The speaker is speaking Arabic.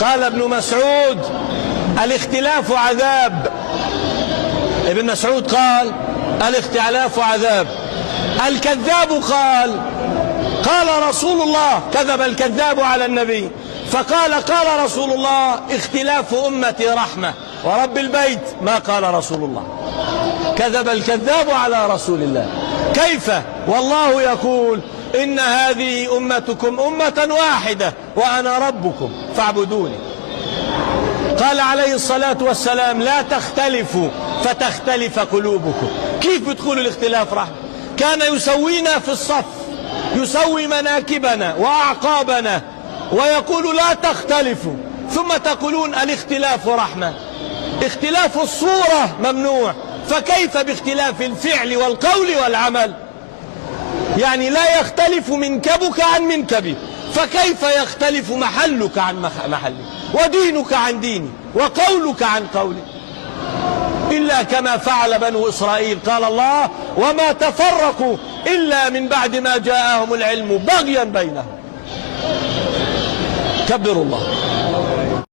قال ابن مسعود: الاختلاف عذاب. ابن مسعود قال: الاختلاف عذاب. الكذاب قال رسول الله، كذب الكذاب على النبي فقال: قال رسول الله: اختلاف أمتي رحمة. ورب البيت ما قال رسول الله. كذب الكذاب على رسول الله. كيف والله يقول: إن هذه أمتكم أمة واحدة وأنا ربكم فاعبدوني. قال عليه الصلاة والسلام: لا تختلفوا فتختلف قلوبكم. كيف بتقول الاختلاف رحمة؟ كان يسوينا في الصف، يسوي مناكبنا وأعقابنا ويقول: لا تختلفوا، ثم تقولون الاختلاف رحمة. اختلاف الصورة ممنوع، فكيف باختلاف الفعل والقول والعمل؟ يعني لا يختلف منكبك عن منكبي، فكيف يختلف محلك عن محلي، ودينك عن ديني، وقولك عن قولي؟ إلا كما فعل بنو إسرائيل. قال الله: وما تفرقوا إلا من بعد ما جاءهم العلم بغيا بينهم. كبروا الله.